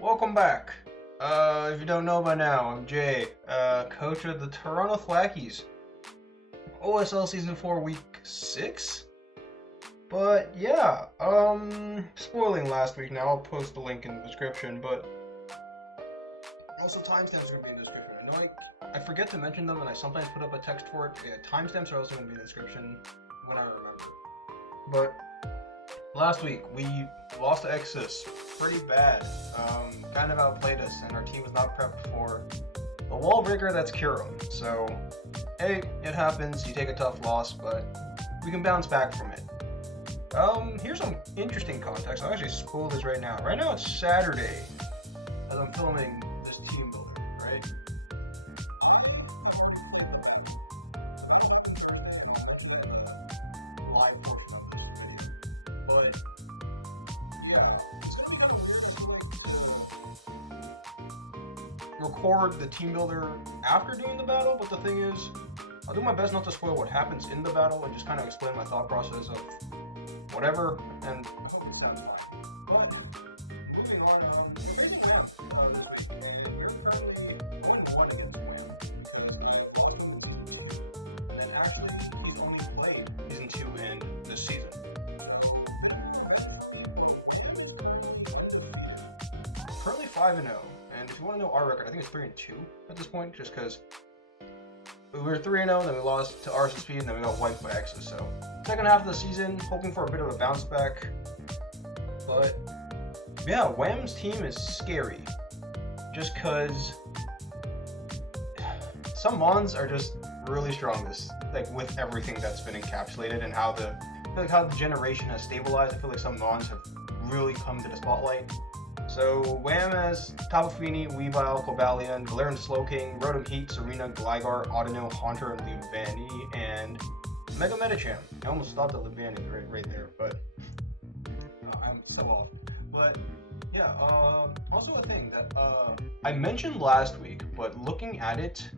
welcome back. If you don't know by now, I'm Jay, coach of the Toronto Thwackies. OSL Season 4, Week 6? But yeah, spoiling last week now, I'll post the link in the description, but also timestamps are going to be in the description. I know I forget to mention them and I sometimes put up a text for it. Yeah, timestamps are also going to be in the description when I remember. But last week, we lost to Exus pretty bad. Kind of outplayed us, and our team was not prepped for the wall breaker that's Kurum. So, hey, it happens. You take a tough loss, but we can bounce back from it. Here's some interesting context. I'll actually spoil this right now. Right now, it's Saturday as I'm filming this Teambuilder, right? Live portion of this video. But yeah, it's gonna be kind of weird. Record the Teambuilder after doing the battle, but the thing is, I'll do my best not to spoil what happens in the battle and just kind of explain my thought process of whatever, and I hope that's fine. But moving on, this week, and you're currently 1-1 against Wham. And actually, he's only played Season 2 and this season. Currently 5-0, and if you want to know our record, I think it's 3-2 at this point, just because we were 3-0, then we lost to RSSP, and then we got wiped by Exus. So second half of the season, hoping for a bit of a bounce back. But yeah, Wham's team is scary, just because some mons are just really strong. With everything that's been encapsulated and how the generation has stabilized. I feel like some mons have really come to the spotlight. So Wham has Tapu Fini, Weavile, Cobalion, Galarian Slowking, Rotom Heat, Serena, Gligar, Audino, Haunter, and Leavanny, and Mega Medicham. I almost stopped at Leavanny right there, but I'm so off. But yeah, also a thing that I mentioned last week, but looking at it,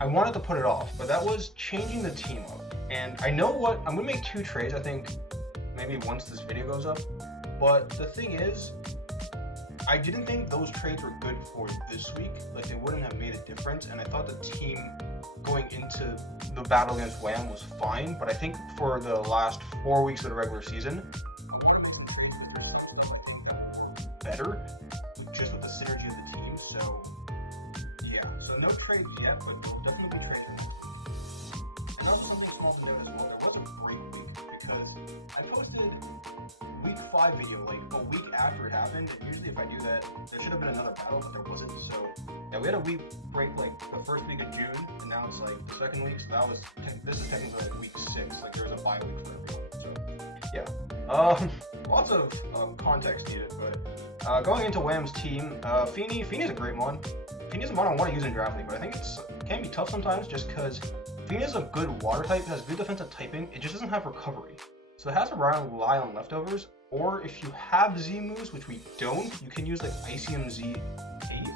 I wanted to put it off, but that was changing the team up. And I know what, I'm going to make 2 trades, I think, maybe once this video goes up. But the thing is, I didn't think those trades were good for this week. Like, they wouldn't have made a difference, and I thought the team going into the battle against Wham was fine, but I think for the last 4 weeks of the regular season, better, just with the synergy of the team. So yeah, so no trades yet, but we'll definitely be trading. And also something small to note as well, there was a break week, because I posted week 5 video like a week after it happened, and usually if I do that, there should have been another battle, but there wasn't. So yeah, we had a week break like the first week of June, and now it's like the second week, so this is technically like week 6, like there's a bye week for everyone. So yeah, lots of context needed. But going into Wham's team, Fini's a great mon. Fini's a mon I want to use in Draft League, but I think it can be tough sometimes just because Fini is a good water type, has good defensive typing, it just doesn't have recovery. So it has to rely on leftovers, or if you have Z moves, which we don't, you can use like Icium Z Haze,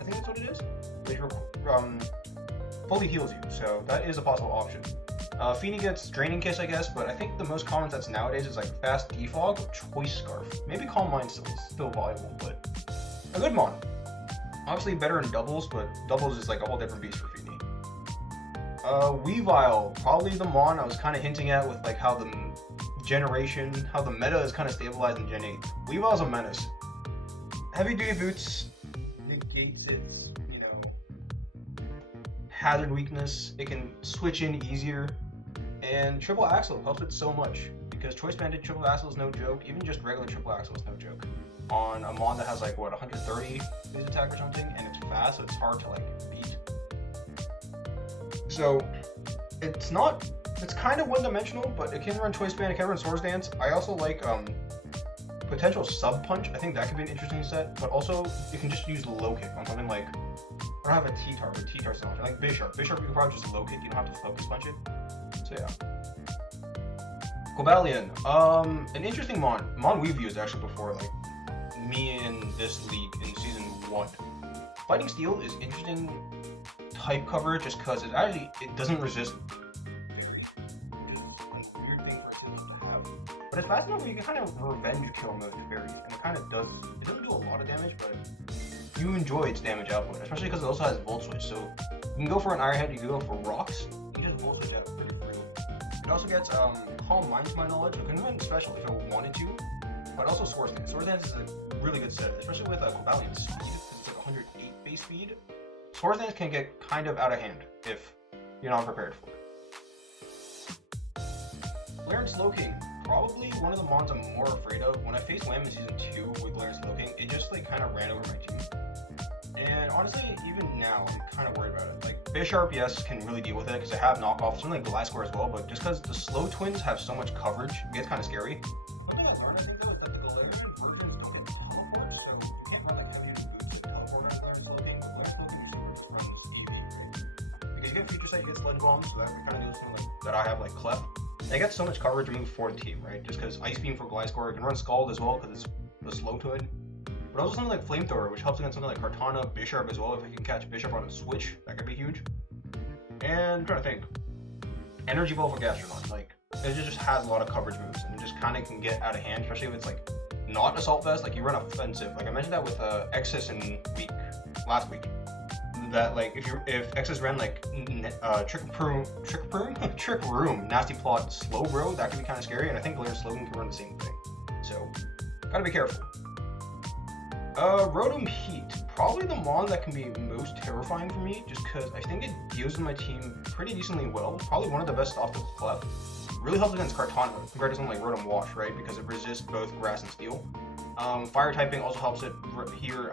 I think that's what it is, which fully heals you, so that is a possible option. Fini gets Draining Kiss, I guess, but I think the most common sets nowadays is like Fast Defog or Choice Scarf. Maybe Calm Mind still valuable, but a good mon. Obviously better in doubles, but doubles is like a whole different beast for Fini. Weavile, probably the mon I was kind of hinting at with like how the meta is kind of stabilized in Gen 8. Weavile's a menace. Heavy duty boots negates its, hazard weakness. It can switch in easier, and triple axle helps it so much because Choice Banded triple axle is no joke. Even just regular triple axle is no joke on a mon that has like what 130 base attack or something, and it's fast, so it's hard to like beat. So it's kind of one-dimensional, but it can run Choice Band, it can run Swords Dance. I also like potential Sub Punch. I think that could be an interesting set, but also you can just use Low Kick on something like, I don't have a T-Tar, but T-Tar's not like Bisharp. Bisharp you can probably just Low Kick, you don't have to Focus Punch it. So yeah. Cobalion, an interesting mon we've used actually before, like me in this league in Season 1. Fighting Steel is interesting type cover just because it doesn't resist, which is a weird thing for a team to have. But it's fast enough where you can kind of revenge kill most fairies, and it kind of does. It doesn't do a lot of damage, but you enjoy its damage output, especially because it also has Volt Switch. So you can go for an Iron Head, you can go for rocks. You just Volt Switch out pretty freely. It also gets Calm Mind to my knowledge. It can run special if it wanted to, but also Swords Dance. Swords Dance is a really good set, especially with Cobalion speed, because it's like 108 base speed. Swords Dance can get kind of out of hand if you're not prepared for it. Glare and Slowking, probably one of the mons I'm more afraid of. When I faced Wham in Season 2 with Glare and Slowking, it just like kind of ran over my team. And honestly, even now, I'm kind of worried about it. Like, Bisharp, yes, can really deal with it because I have knockoffs, something like Gliscor as well, but just because the Slow Twins have so much coverage, it gets kind of scary. One thing I learned, I think, though, is that the Galarian versions don't get teleports, so you can't run like heavy boots that teleport on Glare and Slowking, but Glare and Slowking usually just runs EV, right? Because you get Future Sight, you get Sludge Bomb, so that kind of deals with something like that I have, like Clef. And I get so much coverage removed for the team, right? Just because Ice Beam for Gliscor, you can run Scald as well because it's the Slow Twin. But also something like Flamethrower, which helps against something like Kartana, Bisharp as well. If I can catch Bisharp on a switch, that could be huge. And I'm trying to think. Energy Ball for Gastrodon, like, it just has a lot of coverage moves, and it just kind of can get out of hand, especially if it's like not Assault Vest, like you run offensive. Like I mentioned that with Exis in last week. That like if Exis ran like Trick Room, Nasty Plot, Slow Bro, that could be kind of scary, and I think Glare Slogan can run the same thing. So gotta be careful. Rotom Heat, probably the mon that can be most terrifying for me, just because I think it deals with my team pretty decently well. Probably one of the best off the Clef. Really helps against Kartana compared to something like Rotom Wash, right? Because it resists both Grass and Steel. Fire typing also helps it here.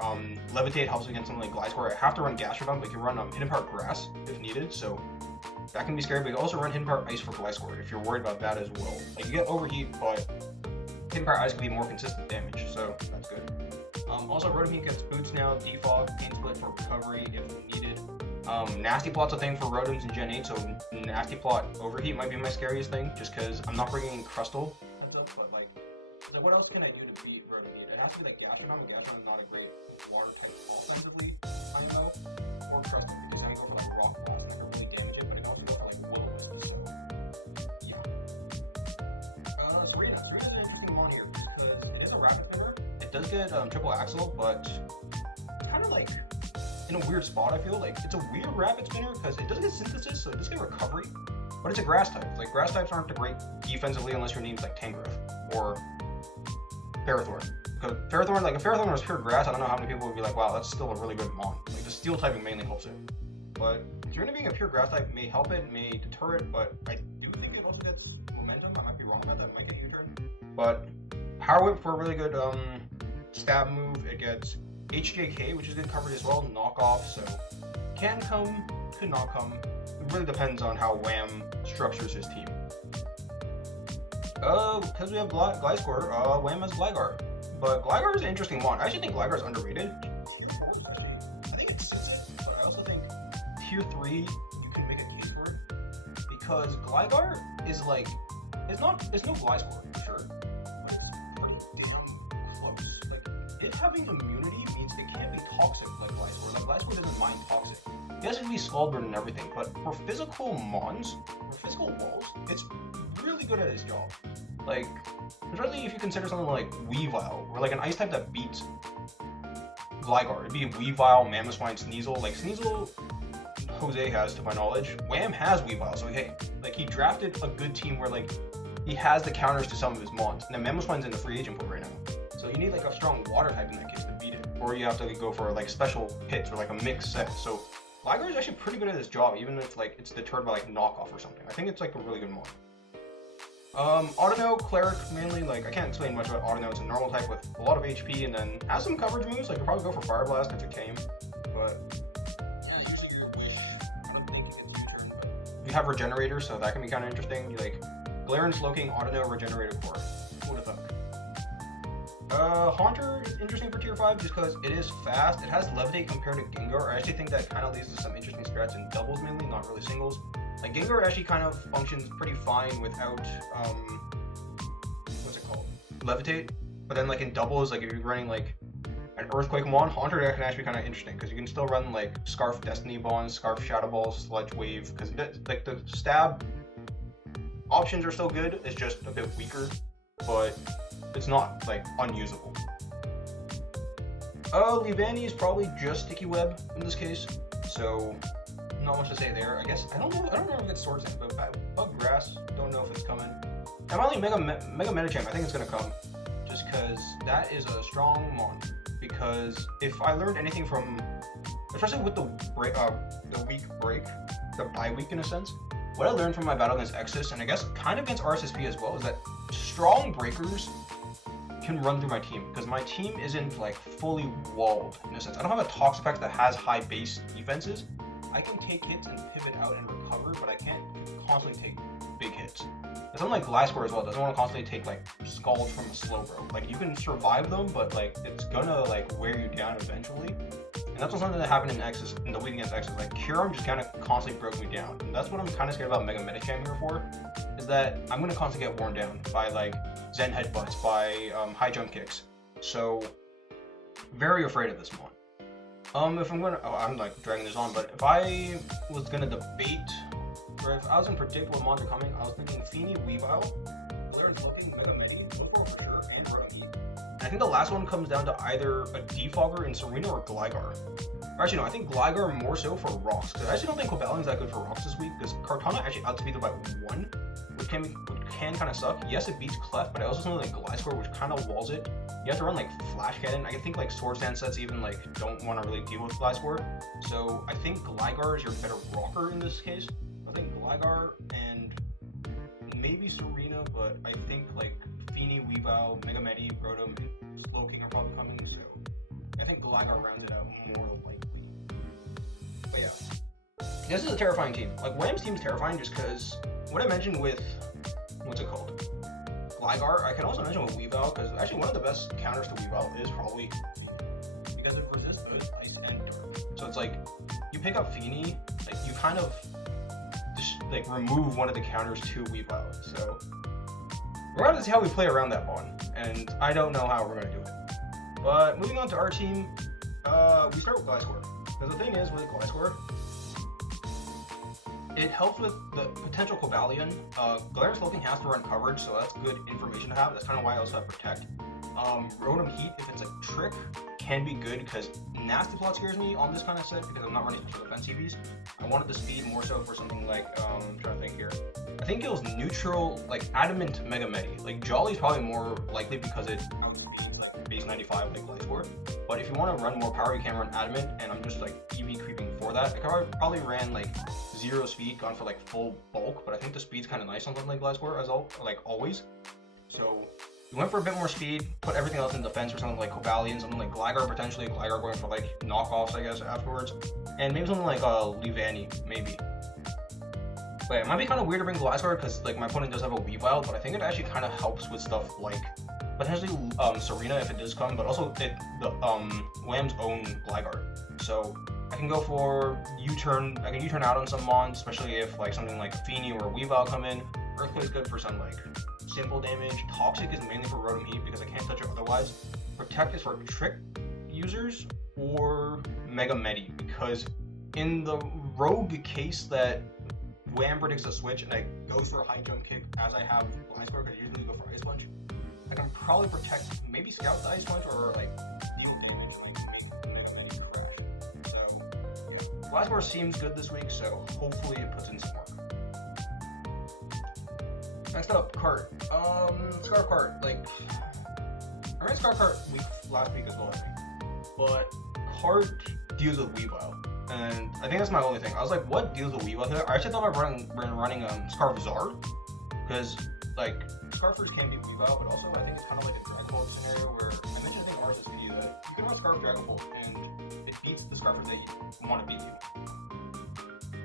Levitate helps against something like Gliscor. I have to run Gastrodon, but you can run Hidden Power Grass if needed, so that can be scary. But you can also run Hidden Power Ice for Gliscor if you're worried about that as well. Like you get Overheat, but Hidden Power Ice can be more consistent damage, so that's good. Also, Rotom Heat gets Boots now, Defog, Pain Split for recovery if needed. Nasty Plot's a thing for Rotoms in Gen 8, so Nasty Plot Overheat might be my scariest thing, just because I'm not bringing in Crustle. Heads up, but like, what else can I do to beat Rotom Heat? It has to be like Gastrodon, and Gastrodon is not a great water type offensively, I know, or Crustle, because I can go for like Rock Blast, and I can really damage it, but I can also go for like Will-O-Wisp, so yeah. Serena's an interesting one here, just because it is a Rapid Spinner. It does get Triple Axle, but it's kind of like in a weird spot. I feel like it's a weird Rapid Spinner because it doesn't get Synthesis, so it doesn't get Recovery, but it's a Grass type. Like Grass types aren't the great defensively unless your name's like Tangrowth or Ferrothorn. Because Ferrothorn, like if Ferrothorn was pure Grass, I don't know how many people would be like, wow, that's still a really good mon. Like the Steel typing mainly helps it, but Serena being a pure Grass type may help it, may deter it, but I do think it also gets momentum. I might be wrong about that. It might get U-turn, but Power Whip for a really good stab move. It gets HJK, which is good coverage as well, knockoff, so can come, could not come. It really depends on how Wham structures his team. Because we have Gliscor, Wham has Gligar. But Gligar is an interesting one. I actually think Gligar is underrated. I think it sits it, but I also think tier 3, you can make a case for it. Because Gligar is like, it's no Gliscor for sure, but it's pretty damn close. Like, it having immunity means it can't be toxic like Gliscor. Like, Gliscor doesn't mind toxic. It has to be Scaldburn and everything, but for physical mons, for physical walls, it's really good at its job. Like, especially if you consider something like Weavile, or like an ice type that beats Gligar. It'd be Weavile, Mamoswine, Sneasel. Like, Sneasel, Jose has, to my knowledge. Wham has Weavile, so hey, like, he drafted a good team where, like, he has the counters to some of his mons. And then Mamoswine's in the free agent pool right now. So you need, like, a strong water type in that case to beat it. Or you have to go for, like, special hits or, like, a mixed set. So Gligar is actually pretty good at his job, even if, like, it's deterred by, like, knockoff or something. I think it's, like, a really good mon. Autono, Cleric, mainly, like, I can't explain much about Autono. It's a normal type with a lot of HP and then has some coverage moves. Like, you'll probably go for Fire Blast if it came, but yeah, using your Wish, I don't think it gets U-turn, but you have Regenerator, so that can be kind of interesting. You, like, Glare and Slowking, Autono, Regenerator Core. Who would have thunk? Haunter is interesting for tier 5 just because it is fast. It has Levitate compared to Gengar. I actually think that kind of leads to some interesting strats in doubles mainly, not really singles. Like, Gengar actually kind of functions pretty fine without, what's it called? Levitate. But then, like, in doubles, like, if you're running, like, an Earthquake mon, Haunter can actually be kind of interesting, because you can still run, like, Scarf Destiny Bond, Scarf Shadow Ball, Sludge Wave, because, like, the stab options are still good, it's just a bit weaker. but it's not like unusable. Levani is probably just sticky web in this case, so not much to say there. I guess I don't know if it's swords in, but bug grass, don't know if it's coming. And finally, Mega Metachamp, I think it's gonna come, just because that is a strong mon. Because if I learned anything from, especially with the week break, the bye week in a sense, what I learned from my battle against Exus, and I guess kind of against RSSP as well, is that strong breakers can run through my team, because my team isn't like fully walled in a sense. I don't have a Tox effect that has high base defenses. I can take hits and pivot out and recover, but I can't constantly take big hits. It's unlike Gliscor as well, it doesn't want to constantly take like scalds from a slow bro. Like you can survive them, but like it's gonna like wear you down eventually. And that's what something that happened in Exus, in the week against Exus. Like Curum just kind of constantly broke me down. And that's what I'm kind of scared about Mega Metachamp here for, is that I'm gonna constantly get worn down by like Zen headbutts, by high jump kicks. So very afraid of this mon. If I'm gonna, I'm like dragging this on, but if I was gonna debate, or if I was gonna predict what mons are coming, I was thinking Feeny, Weavile, Blair's looking, Mega Medi, Lilibor for sure, and Rotom. And I think the last one comes down to either a Defogger in Serena or Gligar. Or actually, no, I think Gligar more so for rocks, because I actually don't think Cobalion's that good for rocks this week, because Kartana actually outspeeds it by 1, which can kind of suck. Yes, it beats Clef, but I also something like Gliscor, which kind of walls it. You have to run like Flash Cannon. I think like Swords Dance sets even like don't want to really deal with Gliscor. So I think Gligar is your better rocker in this case. I think Gligar and maybe Serena, but I think like Feeny, Weavile, Mega Medi, Rotom, and Slowking are probably coming. So I think Gligar rounds it out more likely. But yeah, this is a terrifying team. Like Wham's team is terrifying just because what I mentioned with what's it called? Gligar, I can also mention with Weavile, because actually one of the best counters to Weavile is probably Feeny, because it resists both Ice and Dark. So it's like, you pick up Feeny, like you kind of just like remove one of the counters to Weavile. So we're going to see how we play around that bond, and I don't know how we're going to do it. But moving on to our team, we start with Gliscor. Because the thing is with Gliscor, it helps with the potential Cobalion. Galarian Slowking has to run coverage, so that's good information to have. That's kind of why I also have Protect. Rotom Heat, if it's a trick, can be good because Nasty Plot scares me on this kind of set because I'm not running special defense EVs. I wanted the speed more so for something like, I'm trying to think here. I think it was neutral, like Adamant Mega Medi. Like Jolly's probably more likely because it outspeeds like base 95 like Gliscor. But if you want to run more power, you can run Adamant, and I'm just like EV creeping for that. I probably ran like 0 speed, gone for like full bulk, but I think the speed's kind of nice on something like Gliscor as like always. So we went for a bit more speed, put everything else in defense for something like Cobalion, something like Gligar potentially, Gligar going for like knockoffs I guess afterwards, and maybe something like Levani, maybe. But yeah, it might be kind of weird to bring Gliscor because like my opponent does have a Weavile, but I think it actually kind of helps with stuff like potentially Serena if it does come, but also Wham's own Gligar. So I can go for U-turn. I can U-turn out on some mons, especially if like something like Feeny or Weavile come in. Earthquake is good for some like simple damage. Toxic is mainly for Rotom Heat because I can't touch it otherwise. Protect is for trick users or Mega Medi, because in the rogue case that Wham predicts a switch and I goes for a high jump kick as I have Gliscor, because I usually go for Ice Punch, I can probably protect, maybe scout the Ice Punch or like deal damage and like make Mega Medi crash. So Gliscor seems good this week, so hopefully it puts in some work. Next up, Cart. Scarf Cart, like I ran Scarf Cart last week as well, I think. But Cart deals with Weavile. And I think that's my only thing. I was like, what deals with Weavile here? I actually thought about running Scarf Zard, because like Scarfers can beat Weavile, but also I think it's kind of like a Dragon Ball scenario where I mentioned I think RSSP that you can run Scarf Dragon Ball and it beats the Scarfers that you want to beat you.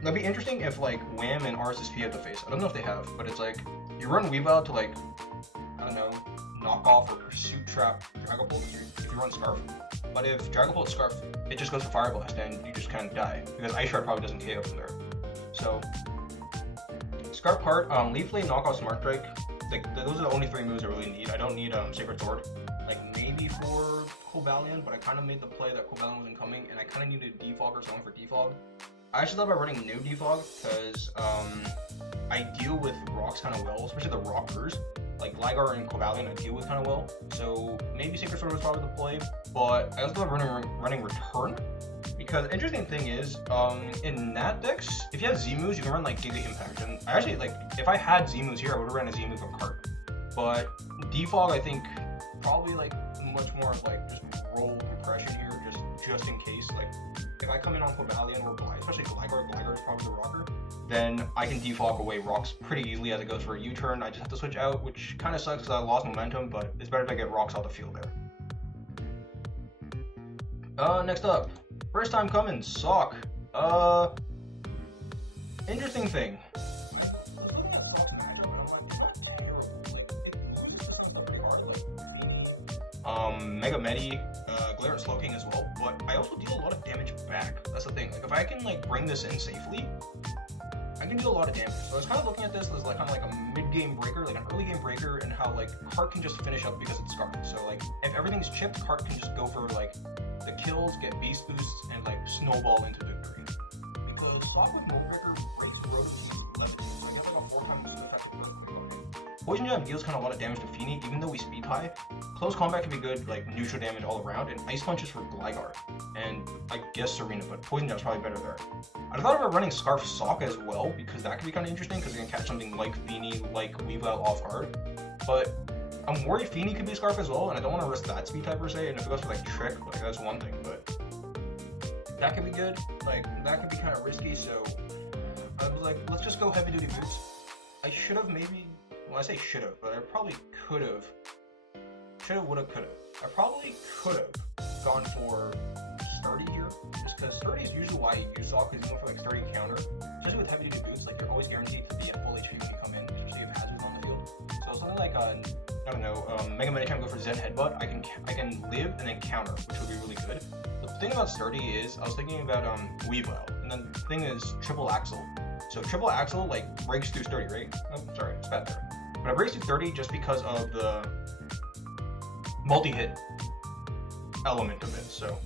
That'd be interesting if like Wham and RSSP have the face. I don't know if they have, but it's like you run Weavile to like, I don't know, knock off or pursuit trap Dragon Ball if you run Scarf. But if Dragon Ball Scarf, it just goes for Fire Blast and you just kind of die, because Ice Shard probably doesn't KO from there. So Scarf Cart, Leaf Blade, Knockoff, Smart Strike, like those are the only 3 moves I really need. I don't need Sacred Sword, like maybe for Cobalion, but I kind of made the play that Cobalion wasn't coming and I kind of needed a Defogger, so I went for Defog. I actually thought about running no Defog because I deal with rocks kind of well, especially the rockers. like Gligar and Cobalion I deal with kind of well. So maybe Sacred Sword was probably the play, but I also love running Return. Because interesting thing is, in Nat decks, if you have Z-moves, you can run like Giga Impact. And I actually, like, if I had Z-moves here, I would have ran a Z-move from Cart. But Defog, I think, probably like much more of like just roll compression here, just in case. Like, if I come in on Cobalion or especially Gligar is probably the rocker, then I can defog away rocks pretty easily as it goes for a U-turn. I just have to switch out, which kind of sucks because I lost momentum, but it's better if I get rocks out the field there. Next up. First time coming, Sock. Interesting thing. Mega Medi, Glare and Slowking as well, but I also deal a lot of damage back. That's the thing. Like, if I can like bring this in safely, I can do a lot of damage. So I was kind of looking at this as like kind of like a mid-game breaker, like an early game breaker, and how like Cart can just finish up because it's Scarf. So like if everything's chipped, Cart can just go for like the kills, get beast boosts, and like snowball into victory. Because Sock with Mold Breaker breaks road, she's levitating, so I get like a 4 times effective earthquake. Poison Jab deals kind of a lot of damage to Feeny, even though we speed high. Close combat can be good, like neutral damage all around, and Ice Punch is for Gligar, and I guess Serena, but Poison Jab's probably better there. I thought about running Scarf Sock as well, because that could be kind of interesting, because you can catch something like Feeny, like Weavile off guard. But I'm worried Feeny could be Scarf as well, and I don't want to risk that speed type per se, and if it goes for like Trick, like that's one thing, but that could be good, like that could be kind of risky, so I was like, let's just go heavy duty boots. I should have maybe, well I say should have, but I probably could have. Should've, would've, could've. I probably could've gone for Sturdy here, just because Sturdy is usually why you use Sock, because you go for like Sturdy counter. Especially with heavy duty boots, like you're always guaranteed to be at full HP when you come in, especially if hazards on the field. So something like I don't know, Mega Man time go for Zen Headbutt, I can live and then counter, which would be really good. But the thing about Sturdy is, I was thinking about Weavile, and then the thing is Triple Axle. So Triple Axle like breaks through Sturdy, right? Oh, sorry, it's bad there. But it breaks through Sturdy just because of the multi-hit element of it. So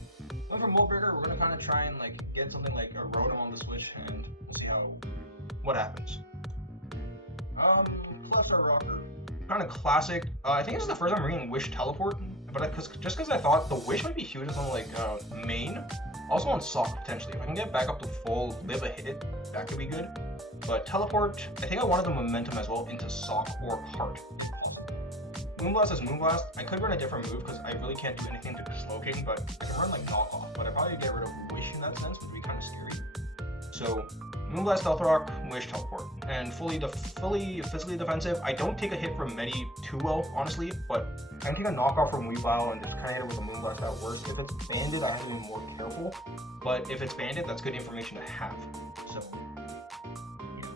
going for Mold Breaker, we're gonna kind of try and like get something like a Rotom on the switch, and we'll see what happens. Clefstar Rocker, kind of classic. I think this is the first time I'm reading Wish Teleport, but just because I thought the Wish might be huge on like main, also on Sock potentially. If I can get back up to full, live a hit, that could be good. But Teleport, I think I wanted the momentum as well into Sock or Heart. Moonblast is Moonblast. I could run a different move because I really can't do anything to Slowking, but I can run like Knockoff. But I'd probably get rid of Wish in that sense, which would be kind of scary. So Moonblast, Stealth Rock, Wish, Teleport, and fully physically defensive. I don't take a hit from Medi too well, honestly, but I can take a knockoff from Weavile and just kind of hit it with a Moonblast that works. If it's banded, I have to be more careful. But if it's banded, that's good information to have. So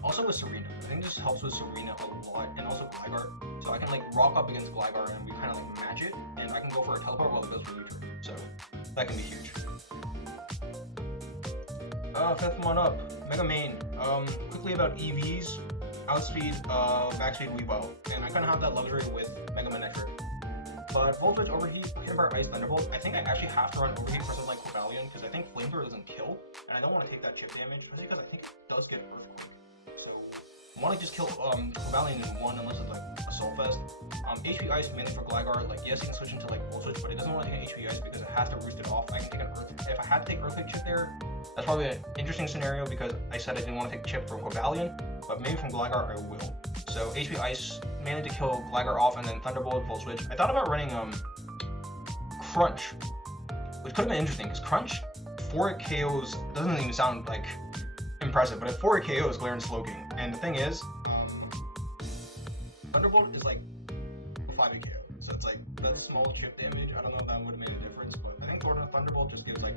also with Serena, I think this helps with Serena a lot, and also Gligar. So I can like rock up against Gligar and we kind of like match it, and I can go for a teleport while it goes for U-turn. So that can be huge. Fifth one up, Mega Main. Quickly about EVs, outspeed, max speed Weavile, and I kind of have that luxury with Mega Man X-Ray. But Voltage, Overheat, Hit Ice, Thunderbolt. I think I actually have to run Overheat for something like Cobalion, because I think Flamethrower doesn't kill, and I don't want to take that chip damage, especially because I think it does get Earthquake. I want to just kill Cobalion in one unless it's like a Soul Fest. HP Ice mainly for Gligar. Like yes, you can switch into like Volt Switch, but it doesn't want to take an HP Ice because it has to roost it off. I can take an If I had to take Earthquake chip there, that's probably an interesting scenario because I said I didn't want to take chip from Cobalion, but maybe from Gligar I will. So HP Ice mainly to kill Gligar off, and then Thunderbolt, Volt Switch. I thought about running Crunch, which could have been interesting because Crunch 4 KOs doesn't even sound like impressive, but at 4 KOs, Glare and Slowking. And the thing is, Thunderbolt is like a 5 KO, so it's like that small chip damage. I don't know if that would have made a difference, but I think Thunderbolt just gives like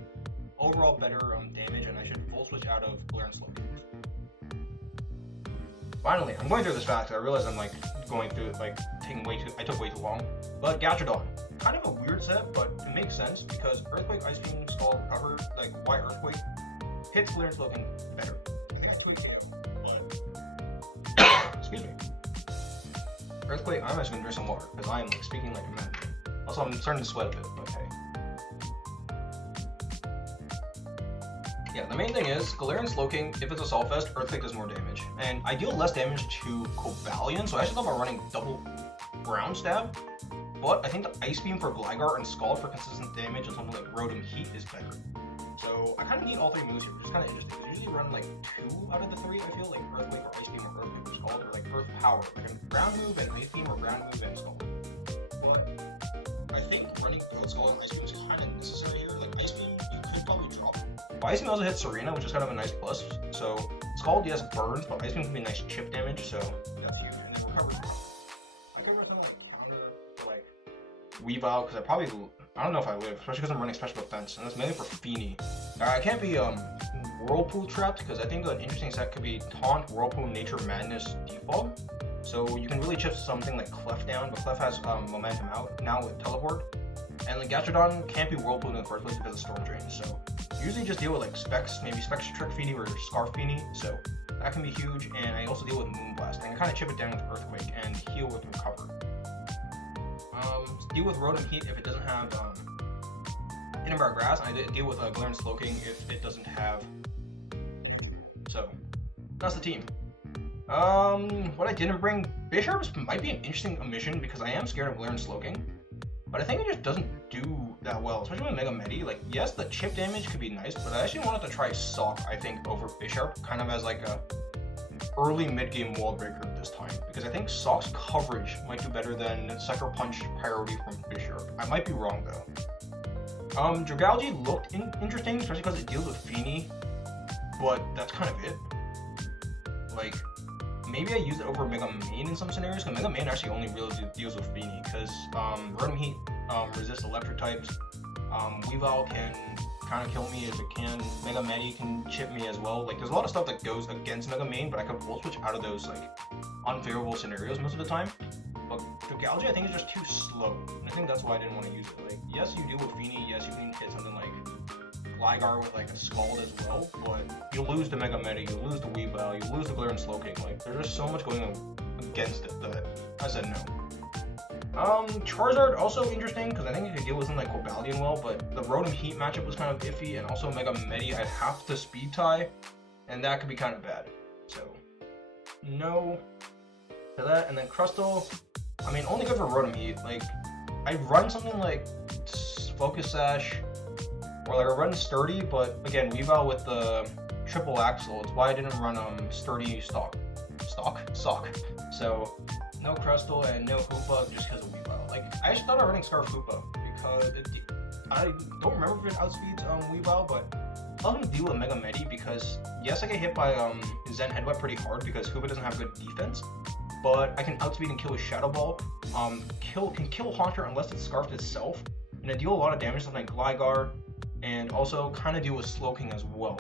overall better damage, and I should full switch out of Glare and Slowking. Finally, I'm going through this fast because I realize I'm like going through it, like I took way too long. But Gastrodon, kind of a weird set, but it makes sense because Earthquake, Ice Beam, Scald, Recover, like why Earthquake hits Glare and Slowking better. I think I 2 KO, but excuse me. Earthquake, I'm just gonna drink some water because I am like speaking like a man. Also, I'm starting to sweat a bit, but hey. Yeah, the main thing is, Galarian and Slowking, if it's a Solfest, Earthquake does more damage. And I deal less damage to Cobalion, so I actually thought about running double ground stab, but I think the Ice Beam for Gligar and Scald for consistent damage and something like Rotom Heat is better. So I kind of need all 3 moves here, which is kind of interesting. I usually run like 2 out of the 3, I feel, like Earthquake or Ice Beam or Earthquake or Scald, or like Earth Power, like a ground move and Ice Beam or ground move and Scald. But I think running both Scald and Ice Beam is kind of necessary here. Like Ice Beam, you could probably drop. But Ice Beam also hits Serena, which is kind of a nice plus. So Scald, yes, burns, but Ice Beam can be nice chip damage, so that's huge. And then Recover. I could run something like Counter for like Weavile, because I don't know if I live, especially because I'm running Special Defense, and that's mainly for Feeny. I can't be Whirlpool trapped, because I think an interesting set could be Taunt, Whirlpool, Nature Madness, Defog. So you can really chip something like Clef down, but Clef has momentum out now with Teleport. And like Gastrodon can't be Whirlpool in the first place because of Storm Drain, so usually just deal with like Specs, maybe Specs Trick Feeny or Scarf Feeny, so that can be huge. And I also deal with Moonblast, and I kind of chip it down with Earthquake and heal with Recover. Deal with Rotom Heat if it doesn't have Hidden Bar Grass, and I deal with Galarian Slowking if it doesn't have. So that's the team. What I didn't bring, Bisharps might be an interesting omission because I am scared of Galarian Slowking, but I think it just doesn't do that well, especially with Mega Medi. Like, yes, the chip damage could be nice, but I actually wanted to try Sock, I think, over Bisharp, kind of as like a early mid-game wall breaker this time, because I think Sock's coverage might do better than Sucker Punch priority from Bisharp. I might be wrong though. Dragalge looked interesting, especially because it deals with Feeny, but that's kind of it. Like, maybe I use it over Mega Man in some scenarios, because Mega Man actually only really deals with Feeny, because Rotom Heat resists electric types, Weavile can kind of kill me if it can, Mega Medi can chip me as well. Like, there's a lot of stuff that goes against Mega Man, but I could Volt Switch out of those like unfavorable scenarios most of the time. But Dragalge I think is just too slow, and I think that's why I didn't want to use it. Like, yes, you deal with Feeny, yes, you can hit something like Gligar with like a Scald as well, but you lose the Mega Medi, you lose the Weavile, you lose the Galarian Slowking. Like, there's just so much going against it that I said no. Charizard also interesting because I think you could deal with something like Cobalion well, but the Rotom Heat matchup was kind of iffy, and also Mega Medi I'd have to speed tie, and that could be kind of bad. So no to that. And then Crustle, I mean, only good for Rotom Heat. Like, I'd run something like Focus Sash, or like I run Sturdy, but again, Weavile with the triple axle, it's why I didn't run Sturdy Sock. So no Crustle and no Hoopa just because of Weavile. Like, I actually thought of running Scarf Hoopa because I don't remember if it outspeeds Weavile, but I was gonna deal with Mega Medi because yes, I get hit by Zen Headbutt pretty hard because Hoopa doesn't have good defense, but I can outspeed and kill with Shadow Ball. Can kill Haunter unless it's scarfed itself, and I deal a lot of damage to something like Gligar, and also kind of deal with Slowking as well.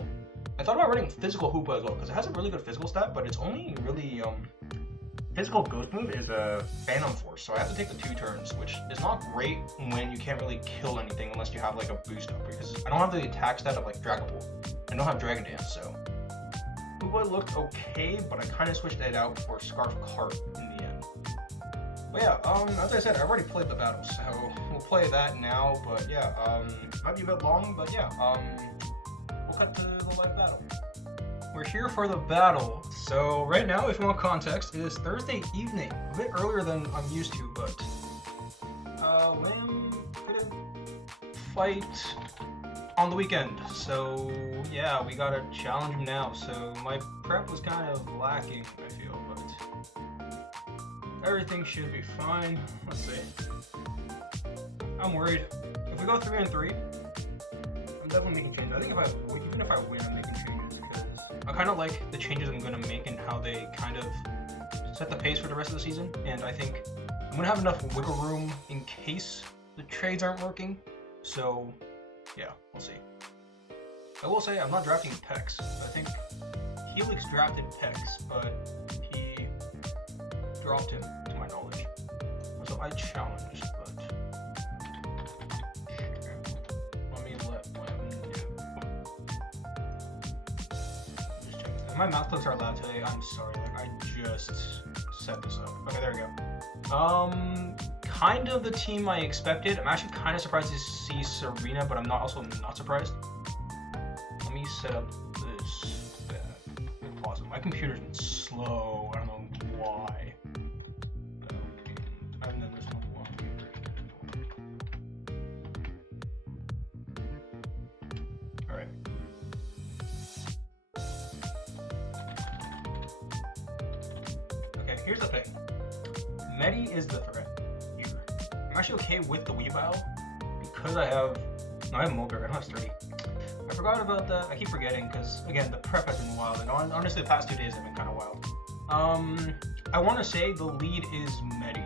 I thought about running Physical Hoopa as well because it has a really good physical stat, but it's only really physical ghost move is a Phantom Force, so I have to take the 2 turns, which is not great when you can't really kill anything unless you have like a boost up, because I don't have the attack stat of like Dragapult. I don't have Dragon Dance, so Hoopa looked okay, but I kind of switched it out for Scarf Cart in the end. But yeah, as I said, I've already played the battle, so we'll play that now. But yeah, might be a bit long, but yeah, we'll cut to the live battle. We're here for the battle. So right now, if you want context, it is Thursday evening, a bit earlier than I'm used to, but Wham couldn't fight on the weekend, so yeah, we gotta challenge him now. So my prep was kind of lacking, I feel, but everything should be fine. Let's see. I'm worried. If we go 3-3, I'm definitely making changes. I think even if I win, I'm making changes because I kind of like the changes I'm gonna make and how they kind of set the pace for the rest of the season. And I think I'm gonna have enough wiggle room in case the trades aren't working. So yeah, we'll see. I will say I'm not drafting Pex. I think Helix drafted Pex, but he dropped him to my knowledge. So I challenged, but let me let Wham do. Just check this. My mouse clicks are loud today. I'm sorry. Like, I just set this up. Okay, there we go. Kind of the team I expected. I'm actually kind of surprised to see Serena, but I'm also not surprised. Let me set up this. Pause. My computer's been slow. I don't know why. here's the thing. Medi is the threat here. I'm actually okay with the Weavile because I have Mulberry, I don't have sturdy. I forgot about that. I keep forgetting because again the prep has been wild, and honestly the past 2 days have been kind of wild. I want to say the lead is Medi.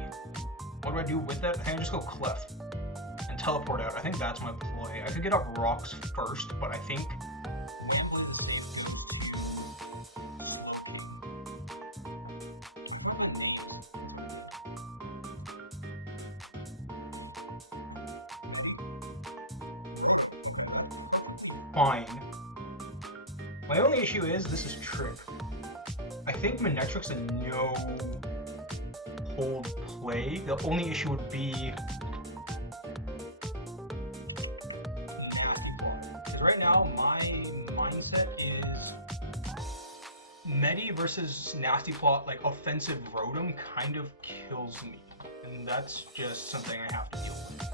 What do I do with that? I think I just go Clef and teleport out. I think that's my play. I could get up rocks first, but I think Wham the safe goes to Slowking. Fine. My only issue is this is Trick. I think Manetric's a no hold play. The only issue would be Nasty Plot. Because right now my mindset is Medi versus Nasty Plot, like offensive Rotom, kind of kills me. And that's just something I have to deal with.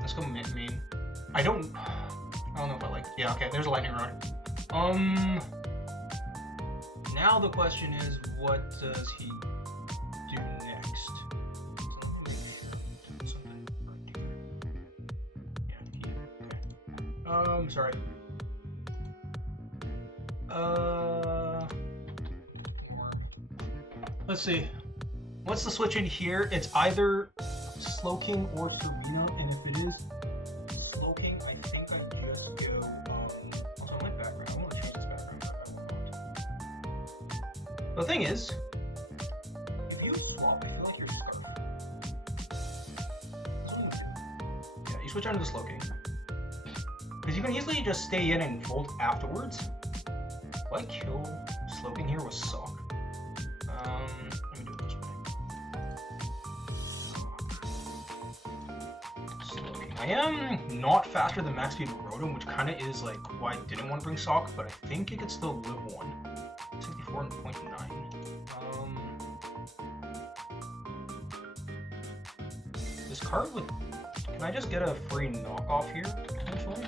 Let's go main. I don't know if I like it. Yeah, okay, there's a lightning rod. Now the question is, what does he do next? So let me make sure something right here. Yeah, okay. Sorry. Let's see. What's the switch in here? It's either Slowking or Serena, and if it is Slowking, I think I just go, also my background, I want to change this background, but I won't. The thing is, if you swap, I feel like you're Scarf. That's what you do. Yeah, you switch onto the Slowking. Because you can easily just stay in and fold afterwards. Will I kill Slowking here with Sock? Let me do it this way. I am not faster than max speed Rotom, which kind of is like why I didn't want to bring Sock, but I think it could still live one. 64.9. This card would. Can I just get a free knockoff here potentially?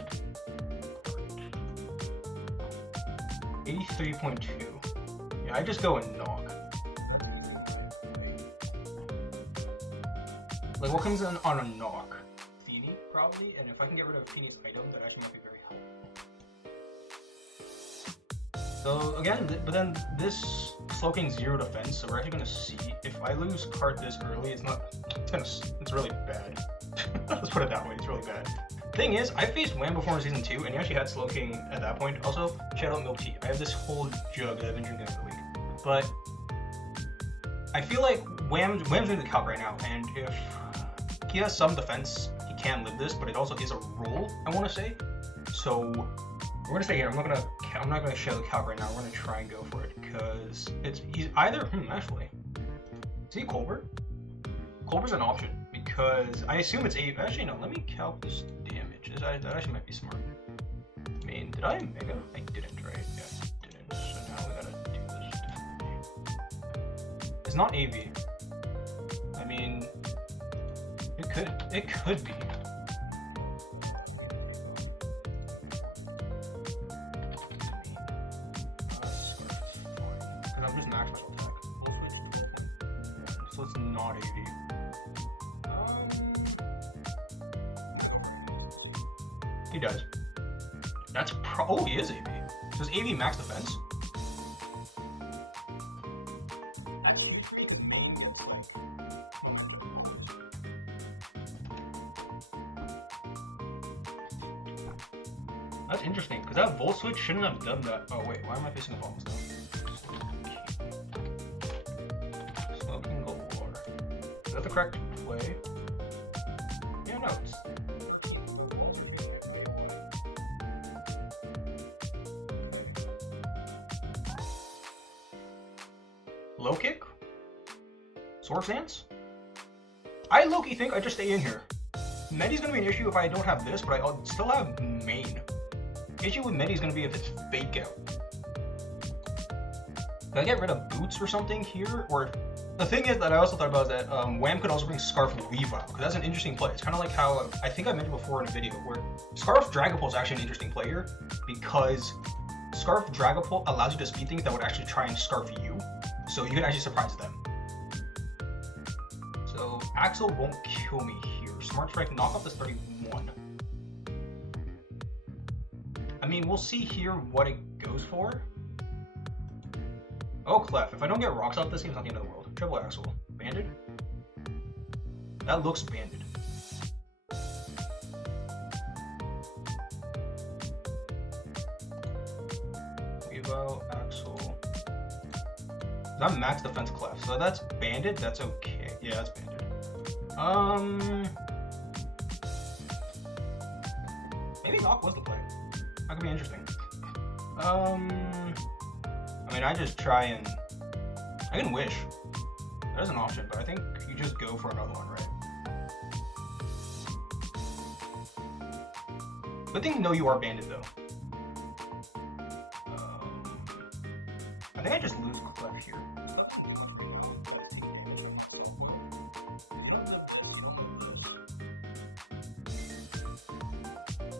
83.2. Yeah, I just go and knock. Like, what comes in on a knock? Feeny, probably, and if I can get rid of Feeny's item, that actually might be very helpful. So, again, but then this Slowking 0 defense, so we're actually gonna see. If I lose card this early, it's really bad. Let's put it that way, it's really bad. Thing is, I faced Wham before in Season 2, and he actually had Slowking at that point. Also, shout out Milk Tea. I have this whole jug that I've been drinking over the week. But I feel like Wham's doing the calc right now, and if he has some defense, he can live this, but it also is a roll, I want to say. So we're gonna stay here. I'm not gonna show the calc right now. We're gonna try and go for it because he's either actually. Is he Colbert? Colbert's an option because I assume it's 8. Actually, no. Let me calc this damage. That actually might be smart. I mean, did I Mega? I didn't, right? Yeah, I didn't. So now we gotta do this differently. It's not AV. I mean, it could be. Because I'm just max special attack. Full switch 12.1. So it's not AV. He does. That's oh, he is AV. So is AV max defense? That's huge because main gets wet. That's interesting, because that Volt Switch shouldn't have done that. Oh wait, why am I facing a bomb still? Slowking Galore. Is that the correct play? Yeah, no, it's... Low kick? Sword Stance? I low-key think I just stay in here. Medi's gonna be an issue if I don't have this, but I'll still have main. The issue with Medi's gonna be if it's fake out. Can I get rid of boots or something here? Or the thing is that I also thought about is that Wham could also bring Scarf Levi, because that's an interesting play. It's kind of like how I think I mentioned before in a video where Scarf Dragapult is actually an interesting play here because Scarf Dragapult allows you to speed things that would actually try and scarf you, so you can actually surprise them. So Axel won't kill me here. Smart Strike, knock off this 31. I mean, we'll see here what it goes for. Oh, Clef. If I don't get rocks off this game, it's not the end of the world. Triple Axel. Banded? That looks banded. Evo, Axel. Not max defense Clef. So that's banded? That's okay. Yeah, that's banded. Maybe knock was the play. That could be interesting. I mean, I just try and... I can wish. That is an option, but I think you just go for another one, right? Good thing to know you are banded, though. I think I just lose Clef here.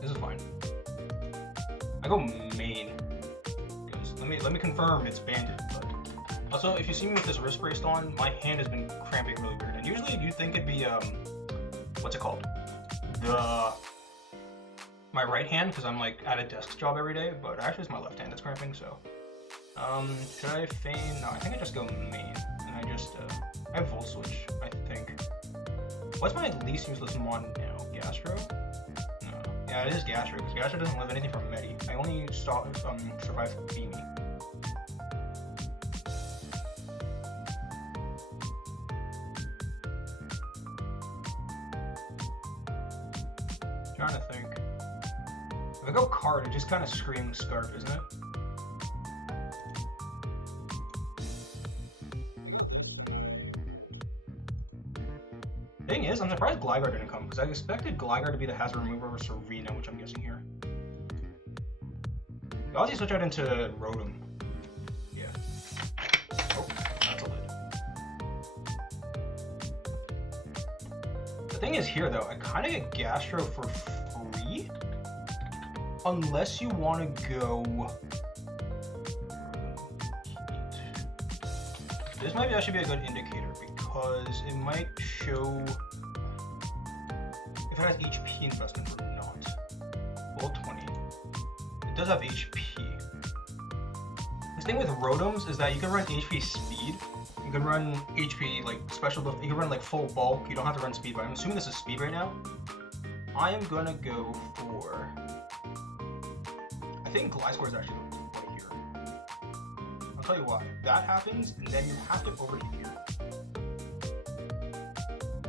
This is fine. I go main. Let me confirm it's banded. But also, if you see me with this wrist brace on, my hand has been cramping really weird. And usually you'd think it'd be what's it called? My right hand, because I'm like at a desk job every day. But actually, it's my left hand that's cramping. So, should I feign? No, I think I just go main, and I just I have Volt Switch. I think. What's my least useless mon now? Gastro? No. Yeah, it is Gastro, because Gastro doesn't live anything from Medi. I only survive Beamy. Trying to think. If I go card, it just kind of screams Scarf, isn't it? Thing is, I'm surprised Gligar didn't come, because I expected Gligar to be the hazard remover over Serena, which I'm guessing here. I'll just switch out into Rotom. Yeah. Oh, that's a lid. The thing is here, though, I kind of get Gastro for free, unless you want to go... This might actually be a good indicator, because it might show if it has HP investment or not. Well, 20. It does have HP. The thing with Rotoms is that you can run HP speed. You can run HP like special. You can run like full bulk. You don't have to run speed. But I'm assuming this is speed right now. I am gonna go for. I think Gliscor is actually the play here. I'll tell you why. That happens, and then you have to overheat here.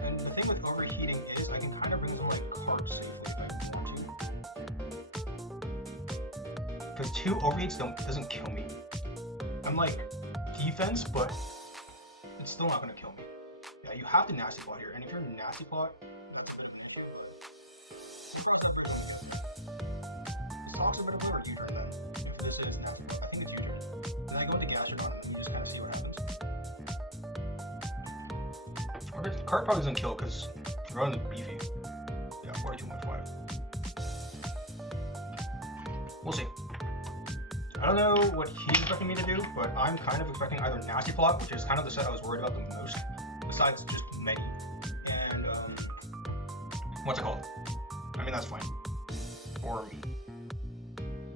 And the thing with overheating is I can kind of bring some like cards safely if I want to. Because 2 overheats doesn't kill me. I'm like defense, but it's still not gonna kill me. Yeah, you have to nasty plot here, and if you're nasty plot, Talks a bit of or U-turn then. If this is nasty plot, I think it's U-turn. Then I go into Gastrodon and we just kind of see what happens. Card probably doesn't kill because we're running the beefy. Yeah, 42.5. We'll see. I don't know what he's expecting me to do, but I'm kind of expecting either Nasty Plot, which is kind of the set I was worried about the most, besides just Medi, and what's it called? I mean, that's fine. Or me.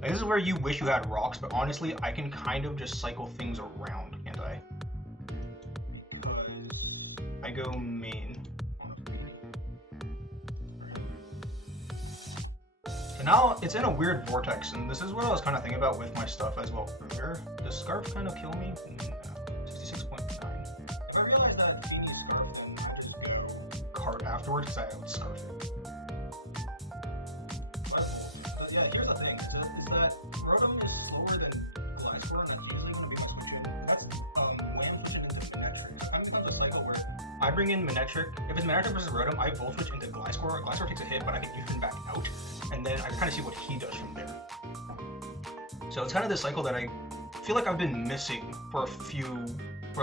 Like, this is where you wish you had rocks, but honestly, I can kind of just cycle things around, can't I? Because I go main. Now it's in a weird vortex, and this is what I was kind of thinking about with my stuff as well earlier. Does Scarf kind of kill me? No. 66.9. If I realize that Beanie's Scarf, then I just go cart afterwards because I would Scarf it. But yeah, here's the thing: is that Rotom is slower than Gliscor, and that's usually going to be my switch in. That's Wham switching into Manectric. That becomes a cycle where I bring in Manectric. If it's Manectric versus Rotom, I Volt Switch into Gliscor. Gliscor takes a hit, but I can even back out. And then I kind of see what he does from there. So it's kind of the cycle that I feel like I've been missing for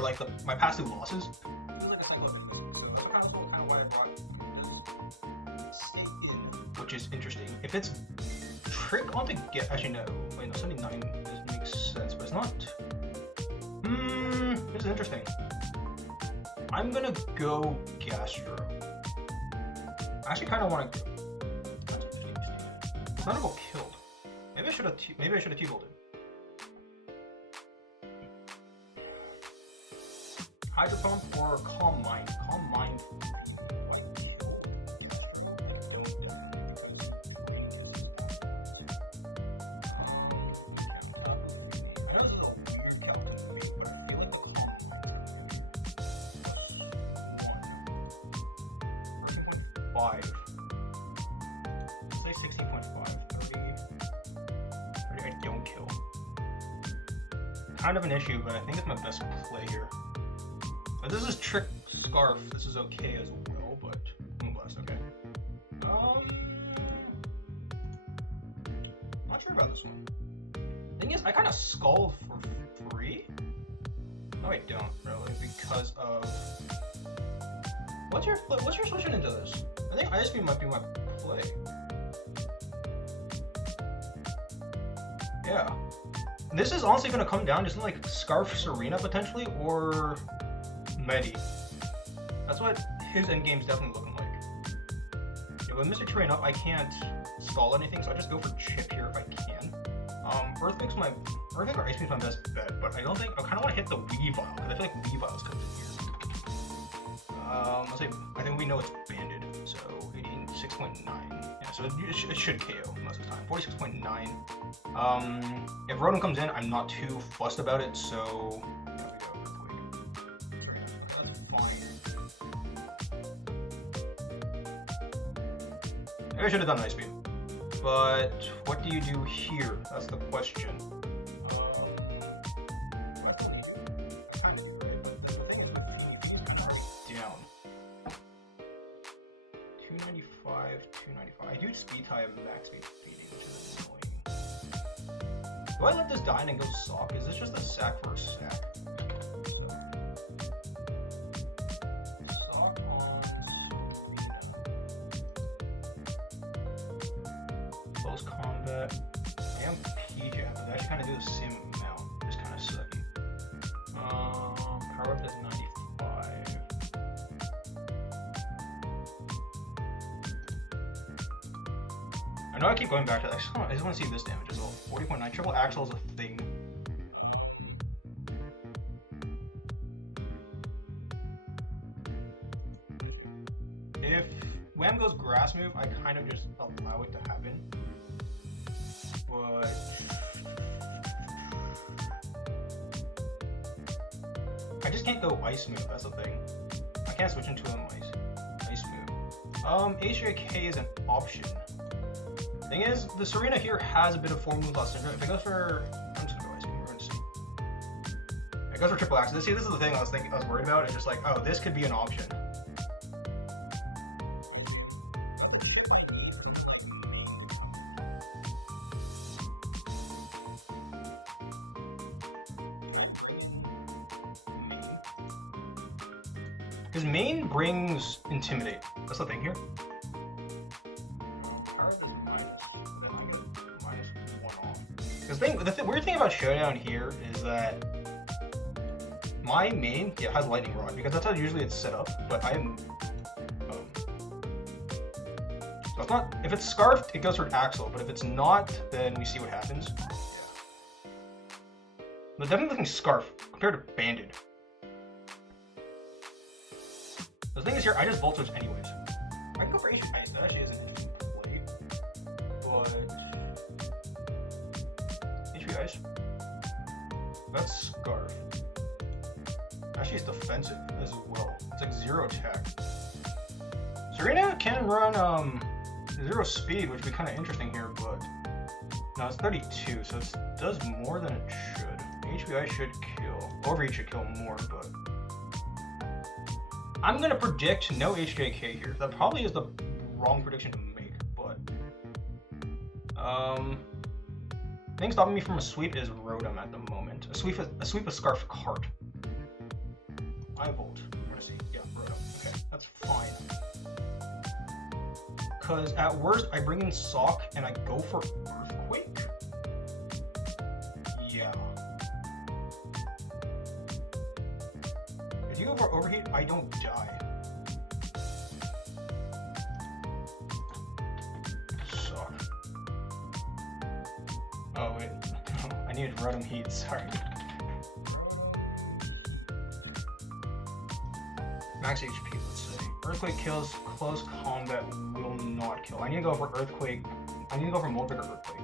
like my past 2 losses. I feel like a cycle I've been missing, so that's kind of why I brought this state in, which is interesting. If it's trick onto get, actually no, wait, no, 79 makes sense, but it's not. This is interesting. I'm gonna go Gastro. I actually kind of want to. That's interesting. It's not about killed. Maybe I should have Teambuilder. Hydro Pump or Calm Mind. Calm Mind. Say 16.5, 30, I don't kill. Kind of an issue, but I think it's my best play here. But this is Trick Scarf, this is okay as well, but I'm blessed, okay. Not sure about this one. Thing is, I kind of skull for free. No, I don't really, because of. What's your solution into this? I think ISP might be my play. Yeah. This is honestly going to come down to like Scarf Serena potentially, or Medi. That's what his endgame's definitely looking like. Yeah, with Mr. Train up, I can't stall anything, so I just go for Chip here if I can. Earthquake or Ice Beam's my best bet, but I don't think, I kind of want to hit the Weavile, because I feel like Weavile's coming in here. Let's say, I think we know it's banded, so 86.9. Yeah, so it should KO most of the time. 46.9. If Rotom comes in, I'm not too fussed about it, so there we go. That's fine. Maybe I should have done Ice Beam. But what do you do here? That's the question. I do speed tie max speed feeding, which is annoying. Do I let this die and go sock? Is this just a sack for a sack? Sock on Serena. Close combat. I am PJ, but they actually kind of do the same amount. It's kind of sucky. Power up is 95. I know I keep going back to that. I just want to see this damage as well. 40.9. Triple Axle is a thing. If Wham goes grass move, I kind of just allow it to happen. But I just can't go ice move, that's the thing. I can't switch into an ice move. HJK is an option. Thing is, the Serena here has a bit of 4 moves lost syndrome. If it goes for, I'm just gonna go ice beam. We're gonna see. If it goes for triple axe. See, this is the thing I was worried about. It's just like, oh, this could be an option. Because main brings Intimidate. That's the thing here. The weird thing about Showdown here is that my main has Lightning Rod, because that's how usually it's set up, but I am so it's not, if it's Scarfed, it goes for Axle, but if it's not, then we see what happens. Yeah. But definitely looking Scarf compared to Banded. The thing is here, I just Voltage anyways. I can go for HP Ice, that actually is an interesting play, but Ice. That's Scarf. Actually, it's defensive as well. It's like 0 attack. Serena can run 0 speed, which would be kind of interesting here, but no, it's 32, so it does more than it should. HBI should kill. Overheat should kill more, but I'm gonna predict no HJK here. That probably is the wrong prediction to make, but thing stopping me from a sweep is Rotom at the moment. A sweep of Scarf Cart. I Volt. I'm gonna see. Yeah, Rotom. Okay, that's fine. Because at worst, I bring in Sock and I go for Earthquake. Yeah. If you go for Overheat, I don't die. Sock. Oh wait, I needed Rotom Heat, sorry. Max HP, let's say. Earthquake kills, close combat will not kill. I need to go for Earthquake. I need to go for Molbig or Earthquake.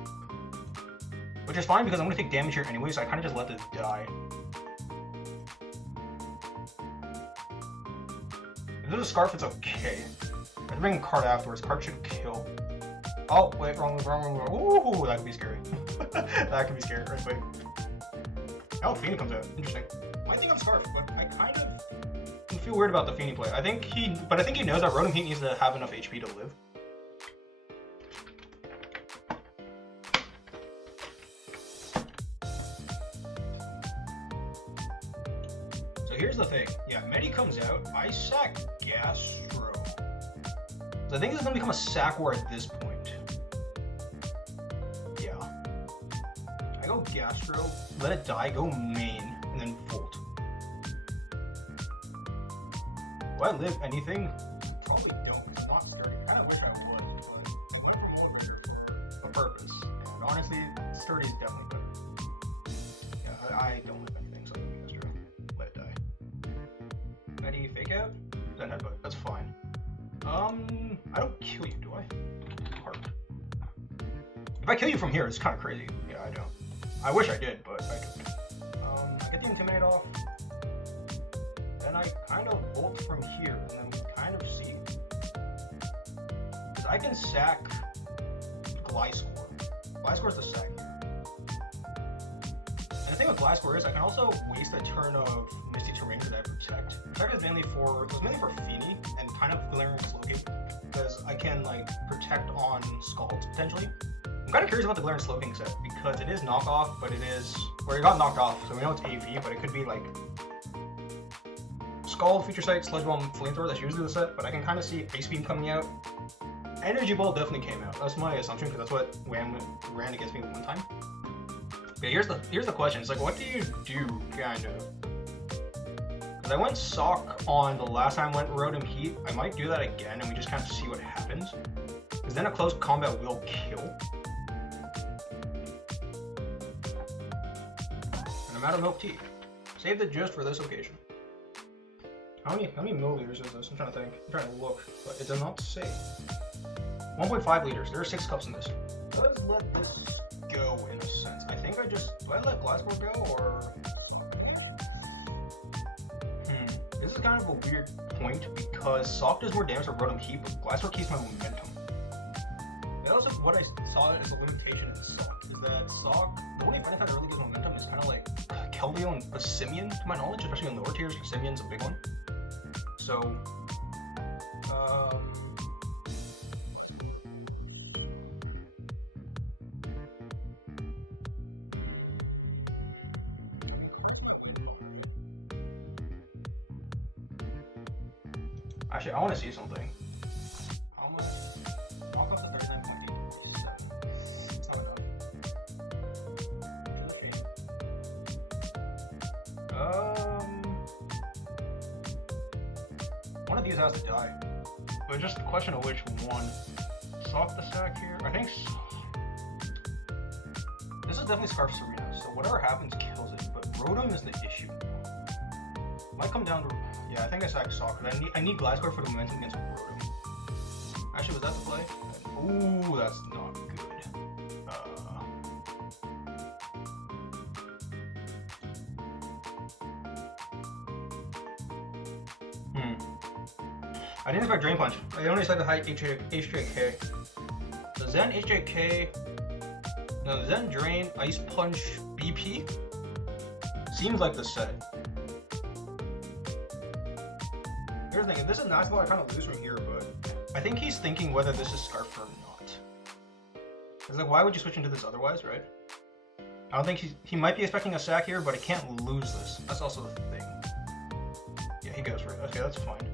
Which is fine because I'm going to take damage here anyway, so I kind of just let this die. If there's a Scarf, it's okay. I bring a card afterwards. Card should kill. Oh, wait, wrong. Ooh, that could be scary. That could be scary. Earthquake. Oh, Feeny comes out. Interesting. I think I'm Scarf, but I kind of feel weird about the Feeny play. I think he knows that Rotom Heat needs to have enough HP to live. So here's the thing. Yeah, Medi comes out. I sack Gastro. So I think this is gonna become a sack war at this point. Yeah. I go Gastro, let it die, go main, and then Volt. Do I live anything? Probably don't. It's not sturdy. I kind of wish I was, but I went over there for a purpose. And honestly, sturdy is definitely better. Yeah, I don't live anything, so I'm going to Gastro. Let it die. Medi fake out? Then headbutt. That's fine. I don't kill you, do I? Hard. If I kill you from here, it's kind of crazy. Yeah, I don't. I wish I did, but I don't. I get the Intimidate off. Then I kind of Volt from here, and then we kind of see. Because I can sack Gliscor. Gliscor's the sack here. And the thing with Gliscor is I can also waste a turn of Misty Terrain that I protect. Protect is mainly for Feeny and kind of Glaring Slowcase, because I can like protect on Scald potentially. I'm kind of curious about the Glaring Slowking set because it is knockoff, but it is, or it got knocked off, so we know it's AV, but it could be like Scald, Future Sight, Sludge Bomb, Flamethrower. That's usually the set, but I can kind of see Ice Beam coming out. Energy Ball definitely came out. That's my assumption because that's what Wham ran against me one time. Okay, here's the question. It's like, what do you do, kind of? Because I went Sock on the last time I went Rotom Heat. I might do that again, and we just kind of see what happens. Because then a close combat will kill. And I'm out of Milk Tea. Save the gist for this occasion. How many milliliters is this? I'm trying to think. I'm trying to look, but it does not say. 1.5 liters. There are 6 cups in this. Let's let this go in a sense. I think do I let Gliscor go or? This is kind of a weird point because Sock does more damage to Rotom Heat, but Gliscor keeps my momentum. And also, what I saw as a limitation in Sock is that Sock, the only fighting that really gives momentum is kind of like Keldeo and Passimian, to my knowledge, especially in lower tiers. Passimian's a big one. So, actually, I want to see something. How much? Knock off the 39.8. It's not enough. One of these has to die. But just the question of which one. Sock the sack here. I think this is definitely Scarf Serena, so whatever happens kills it. But Rotom is the issue. Might come down to, yeah, I think I sack Sock. I need Gliscor for the momentum against Rotom. Actually, was that the play? Ooh, that's not good. I didn't expect Drain Punch. I only expected high HJK. The Zen HJK, no, Zen Drain, Ice Punch, BP seems like the set. Here's the thing, if this is Nightball, I kind of lose from here, but I think he's thinking whether this is Scarf or not. It's like, why would you switch into this otherwise, right? I don't think he might be expecting a sack here, but I can't lose this. That's also the thing. Yeah, he goes for it. Okay, that's fine.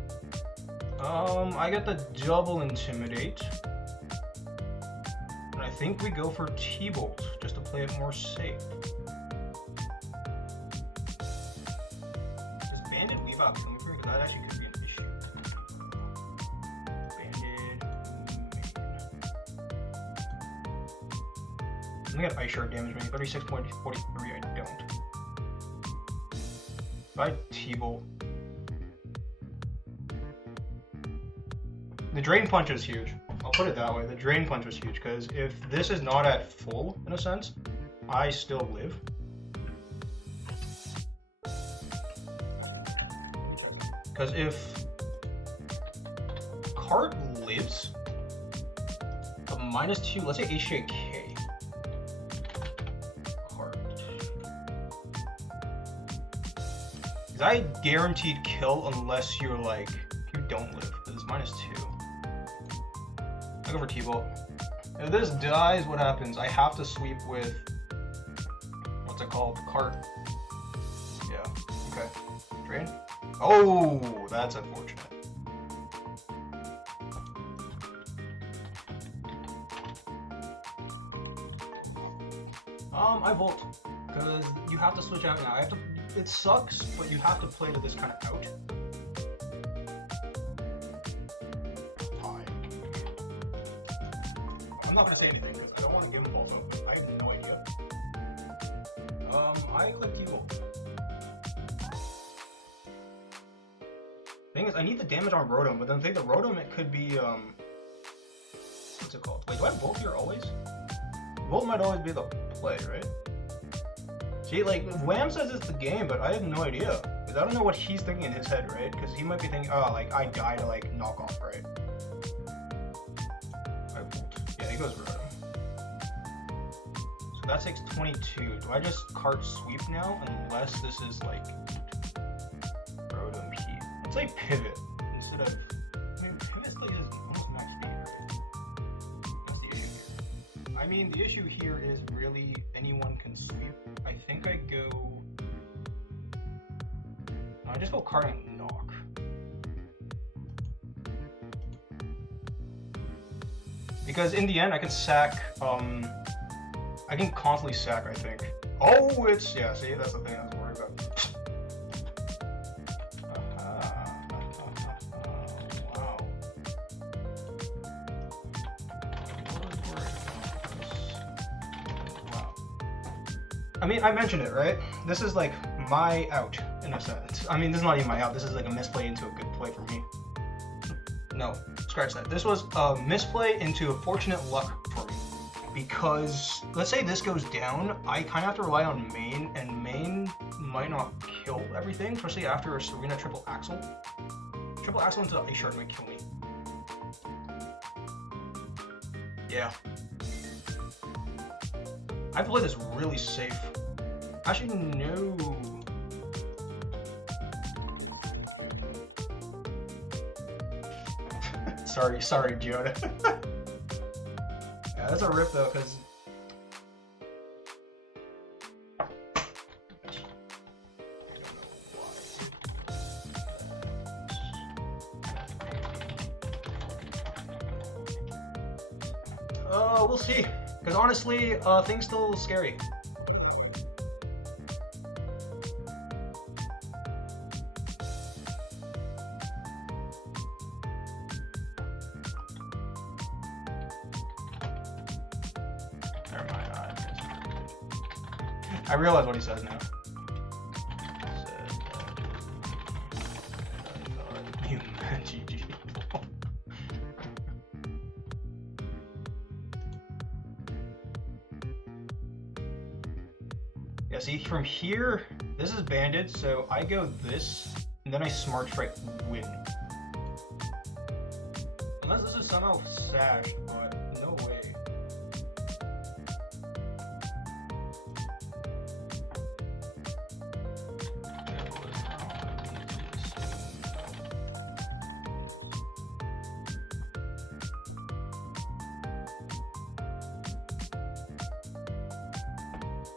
I get the double intimidate. And I think we go for T-bolt, just to play it more safe. Does banded weave out kill me for me? Because that actually could be an issue. Banded main. I'm gonna get ice shard damage, maybe 36.43. I don't. If I T-bolt. The drain punch is huge. I'll put it that way. The drain punch was huge because if this is not at full, in a sense, I still live. Because if Kart lives, a -2, let's say HJK. Kart. Is I guaranteed kill unless you're like, you don't live. This is -2. I go for T-bolt. If this dies, what happens? I have to sweep with, what's it called? Kart. Yeah, okay. Drain? Oh, that's unfortunate. I volt, because you have to switch out now. It sucks, but you have to play to this kind of out. I'm not gonna say anything because I don't want to give him false hope. I have no idea. I click T-bolt. Thing is, I need the damage on Rotom, but then I think the Rotom it could be what's it called? Wait, do I Volt here always? Volt might always be the play, right? See, like Wham says it's the game, but I have no idea. Because I don't know what he's thinking in his head, right? Because he might be thinking, oh, like I die to like knock off, right? He goes Rotom. So that takes 22. Do I just Kart sweep now? Unless this is like Rotom heat. Let's say pivot instead of. I mean, pivot is almost max speed, right? That's the issue here. I mean, the issue here is really anyone can sweep. I think I go. I just go Kart and knock. Because in the end, I can sack, I can constantly sack, I think. Oh, it's, yeah, see, that's the thing I was worried about. Wow. Wow. I mean, I mentioned it, right? This is like my out, in a sense. I mean, this is not even my out. This is like a misplay into a good play for me. No. Scratch that. This was a misplay into a fortunate luck for me. Because, let's say this goes down, I kind of have to rely on main, and main might not kill everything, especially after a Serena triple axle. Triple axle into ice shard might kill me. Yeah. I play this really safe. Actually, no. Sorry, Giota. Yeah, that's a rip though, because we'll see. Because honestly, things still scary. I realize what he says now. GG. Yeah, see, from here, this is banded, so I go this, and then I Smart Strike win. Unless this is somehow sashed, but no way.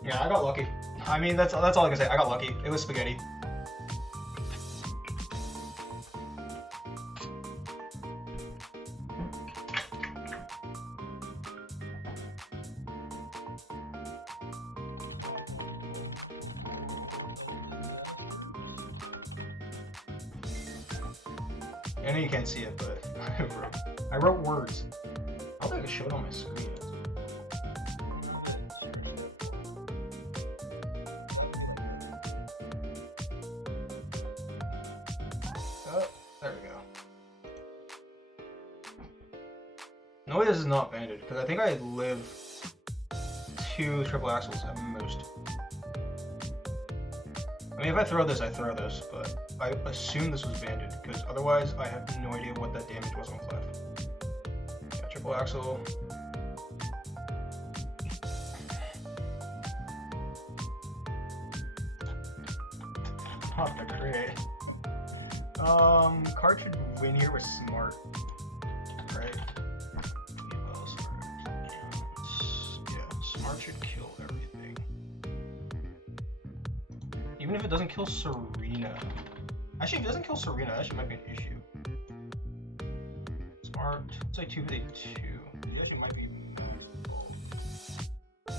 Yeah, I got lucky. I mean, that's all I can say. I got lucky. It was spaghetti. I know you can't see it, but I wrote words. I don't think I can show it on my screen. Oh, there we go. No way this is not banded, because I think I live 2 triple axles at most. I mean, if I throw this, I throw this, but I assume this was banded, because otherwise I have no idea what that damage was on Clef. Yeah, triple axle. Not that great. Card should win here with smart, right? Yeah, smart should kill everything. Even if it doesn't kill Serena. Actually, if it doesn't kill Serena, that actually might be an issue. Smart, let's say 2v2. He actually might be max ball. I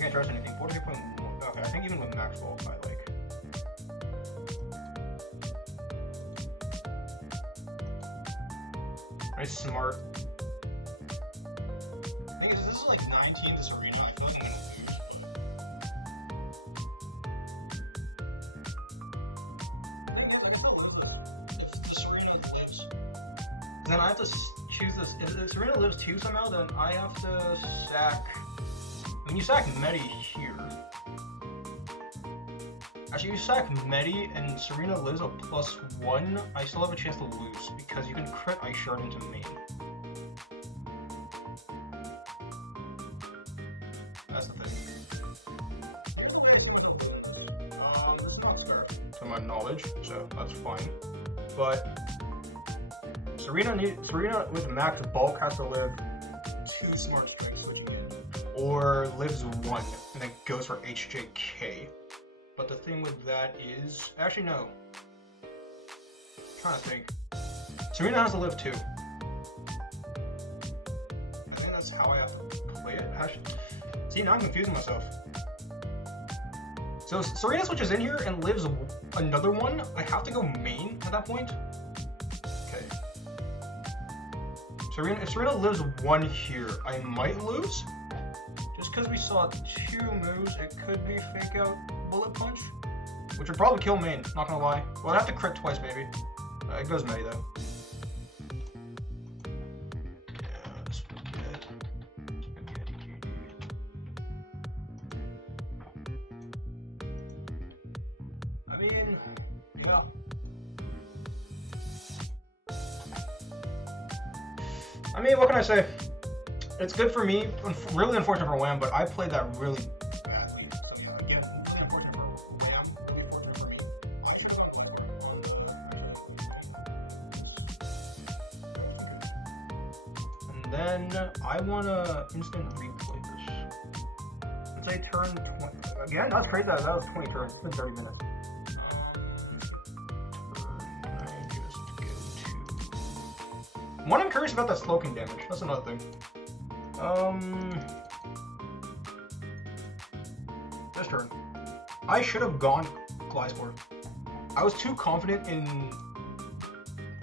can't trust anything. 43.1. Okay, I think even with max ball, I like. Very smart. The thing is, this is like 19 to Serena. I feel like I'm gonna lose. Then I have to choose this. If Serena lives 2 somehow, then I have to sack. When you sack Medi here. Actually, you sack Medi and Serena lives a +1, I still have a chance to lose because you can crit Ice Shard into main. That's the thing. This is not scarred to my knowledge, so that's fine. But Serena with max bulk has to live 2 smart strikes switching in, or lives 1 and then goes for HJK. But the thing with that is, actually no. I'm trying to think. Serena has to live 2. I think that's how I have to play it. Actually, see, now I'm confusing myself. So Serena switches in here and lives another 1. I have to go main at that point. Okay. If Serena lives 1 here, I might lose. Just because we saw 2 moves, it could be fake out bullet punch, which would probably kill main, not gonna lie. Well, I'd have to crit twice, maybe. It goes Medi though. Yeah, spaghetti. I mean, yeah. I mean, what can I say? It's good for me. Really unfortunate for Wham, but I played that really badly. So yeah, really unfortunate for Wham. Really fortunate for me. And then I wanna instant replay this. Let's say turn 20. Again, that's crazy. That was 20 turns. It's been 30 minutes. One, I'm curious about that slow king damage. That's another thing. This turn. I should have gone Glyspore. I was too confident in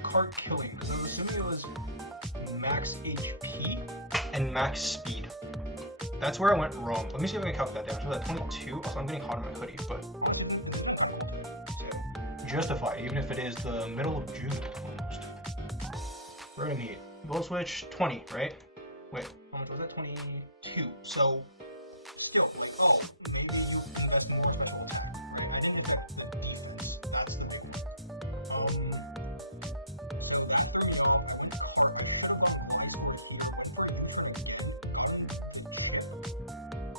Cart killing because I was assuming it was max HP and max speed. That's where I went wrong. Let me see if I can calculate that damage. Was that 22? Also, I'm getting hot in my hoodie, but so, justified, even if it is the middle of June almost. We're gonna meet. Goal switch 20, right? Wait, how much was that? 22. So, still, like, oh, maybe you can invest more special attack, right? I didn't get the defense. That's the big one.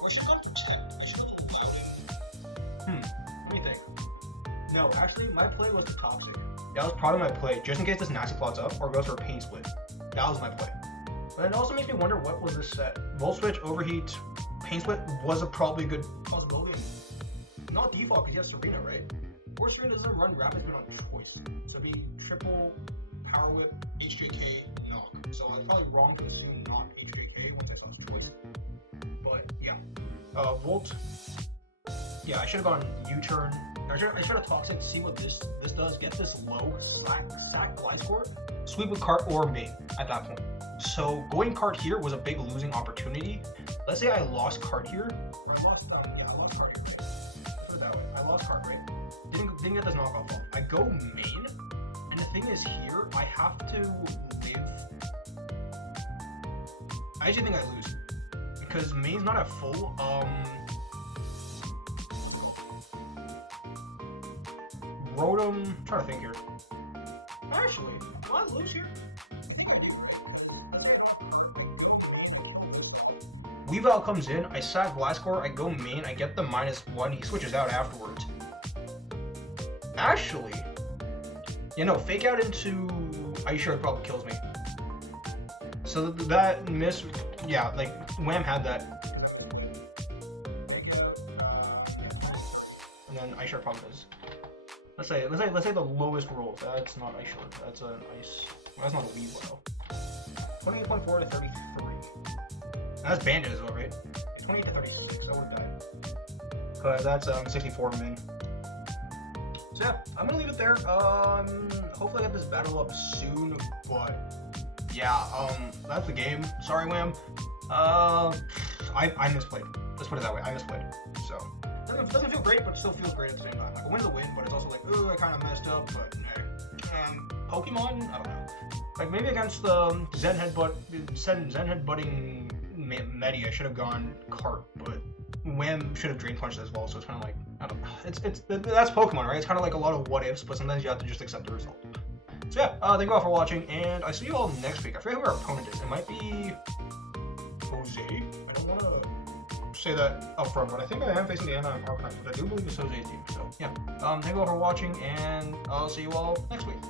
I should have protect. I should have allowed him. Let me think. No, actually, my play was the toxic. That was part of my play, just in case this nasty plots up or goes for a pain split. That was my play. But it also makes me wonder what was this set. Volt switch, overheat, Pain Split was probably a good possibility. Not default because you have Serena, right? Or Serena doesn't run rapid spin on choice. So it'd be triple, power whip, HJK, knock. So I was probably wrong to assume not HJK once I saw his choice. But yeah. Volt. Yeah, I should have gone U-turn. I should have Toxic, see what this does. Get this low sack glide score. Sweep with Cart or main at that point. So going Cart here was a big losing opportunity. Let's say I lost Cart here. Or I lost Cart. Yeah, I lost Cart here. Right? Put it that way. I lost Cart, right? Didn't get this knockoff off. I go main, and the thing is here, I have to live. I actually think I lose. Because main's not at full. Rotom, trying to think here. Actually, do I lose here? Weavile comes in, I sack Gliscor, I go main, I get the -1, he switches out afterwards. Actually, fake out into Ice Shard probably kills me. So that miss, yeah, like Wham had that. And then Ice Shard probably does. Let's say the lowest rolls. That's not Ice Shard. That's an ice. Well, that's not a Weavile. 28.4 to 33. That's Bandit as well, right? 28 to 36. I would have died. Cause that's 64 min. So yeah, I'm gonna leave it there. Hopefully I get this battle up soon. But yeah, that's the game. Sorry, Wham. I misplayed. Let's put it that way. I misplayed. So. Doesn't feel great, but it still feels great at the same time. Like a win's a win, but it's also like, oh, I kind of messed up, but Pokemon, I don't know. Like maybe against the Zen Headbutting Medi, I should have gone Cart, but Wham should have Drain Punched as well. So it's kind of like, I don't know. That's Pokemon, right? It's kind of like a lot of what ifs, but sometimes you have to just accept the result. So yeah, thank you all for watching, and I see you all next week. I forget who our opponent is. It might be Jose. I don't want to say that up front, but I think I am facing the Anaheim Archive, but I do believe it's Jose's team. So yeah, thank you all for watching, and I'll see you all next week.